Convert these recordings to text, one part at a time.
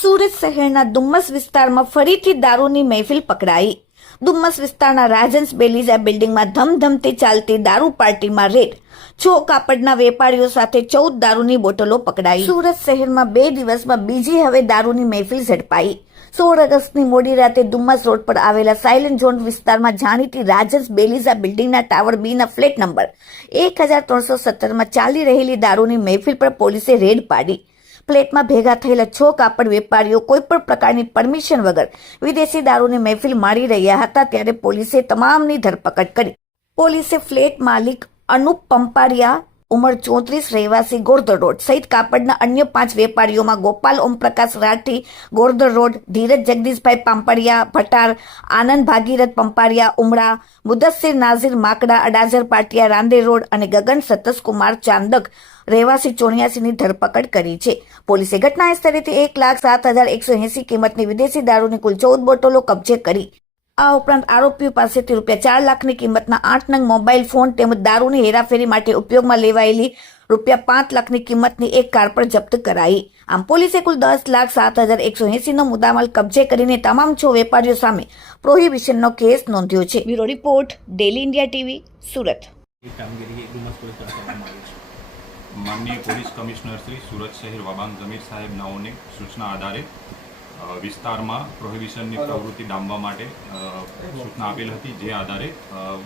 સુરત શહેરના ડુમ્મસ વિસ્તારમાં ફરીથી દારૂની મહેફિલ પકડાઈ। ડુમ્મસ વિસ્તારના રાજન્સ બેલીઝા બિલ્ડિંગમાં ધમધમતી ચાલતી દારૂ પાર્ટીમાં રેડ। 6 કાપડના વેપારીઓ સાથે 14 દારૂની બોટલો પકડાઈ। સુરત શહેરમાં 2 દિવસમાં બીજી હવે દારૂની મહેફિલ ઝડપાઈ। 16 ઓગસ્ટની મોડી રાતે ડુમ્મસ રોડ પર આવેલા સાયલેન્ટ ઝોન વિસ્તારમાં જાણીતી રાજન્સ બેલીઝા બિલ્ડિંગના ટાવર બીના ફ્લેટ નંબર 1317માં ચાલી રહેલી દારૂની મહેફિલ પર પોલીસે રેડ પાડી। ફ્લેટમાં ભેગા થયેલા 6 કાપડ વેપારીઓ કોઈપણ પ્રકારની પરમિશન વગર વિદેશી દારૂની મહેફિલ માણી રહ્યા હતા, ત્યારે પોલીસે તમામની ધરપકડ કરી। પોલીસે ફ્લેટ માલિક અનુપ પંપારિયા, ઉંમર 34, રહેવાસી ગોરધર રોડ સહિત કાપડના અન્ય 5 વેપારીઓમાં ગોપાલ ઓમપ્રકાશ રાઠી, ગોરધર રોડ, ધીરજ જગદીશભાઈ પાંપડિયા ભટાર, આનંદ ભાગીરથ પંપારિયા ઉમરા, મુદસ્સિર નાઝીર માકડા અડાજર પાટિયા રાંદે રોડ અને ગગન સતસકુમાર ચાંદક રહેવાસી 84ની ધરપકડ કરી છે। પોલીસે ઘટના સ્થળેથી 1,07,180 કિંમતની વિદેશી દારૂની કુલ 14 બોટલો કબજે કરી। આ ઉપરાંત આરોપીઓ પાસેથી ₹4 લાખની કિંમતના 8 નંગ મોબાઈલ ફોન તેમજ દારૂની હેરાફેરી માટે ઉપયોગમાં લેવાયેલી ₹5 લાખની કિંમતની એક કાર પણ જપ્ત કરાઈ। આમ પોલીસે કુલ 10,07,180નો મુદ્દામાલ કબજે કરીને તમામ 6 વેપારીઓ સામે પ્રોહિબિશનનો કેસ નોંધ્યો છે। Bureau report, daily India TV, Surat. माननीय पुलिस कमिश्नर श्री सूरत शहर वाबांग जमीर साहेब नाओने सूचना आधारे विस्तारमा प्रोहिबिशननी प्रवृत्ति डामवा माटे सूचना आपेल हती। जे आधारे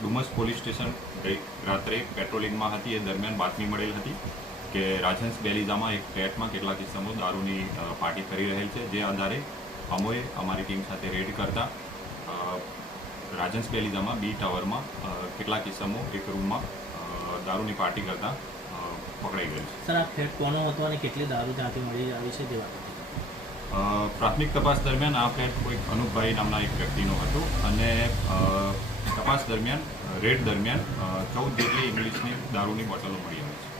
डुमस पोलीस स्टेशन रात्रे पेट्रोलिंगमां हती। ए दरमियान बातमी मळेल हती के રાજન્સ બેલીઝામાં એક ફ્લેટમાં કેટલાક કિસ્સામાં દારૂની પાર્ટી કરી રહેલ છે। જે આધારે અમોએ અમારી ટીમ સાથે રેડ કરતા રાજન્સ બેલીઝામાં બી ટાવરમાં કેટલાક કિસ્સામાં એક રૂમમાં દારૂની પાર્ટી કરતા પકડાઈ ગયેલ છે। સર, આ ફ્લેટ કોનો હતો અને કેટલી દારૂ ત્યાંથી મળી આવી છે તે વાત? પ્રાથમિક તપાસ દરમિયાન આ ફ્લેટ કોઈ અનુપભાઈ નામના એક વ્યક્તિનો હતો અને તપાસ દરમિયાન રેડ દરમિયાન 14 જેટલી ઇંગ્લિશની દારૂની બોટલો મળી આવી છે।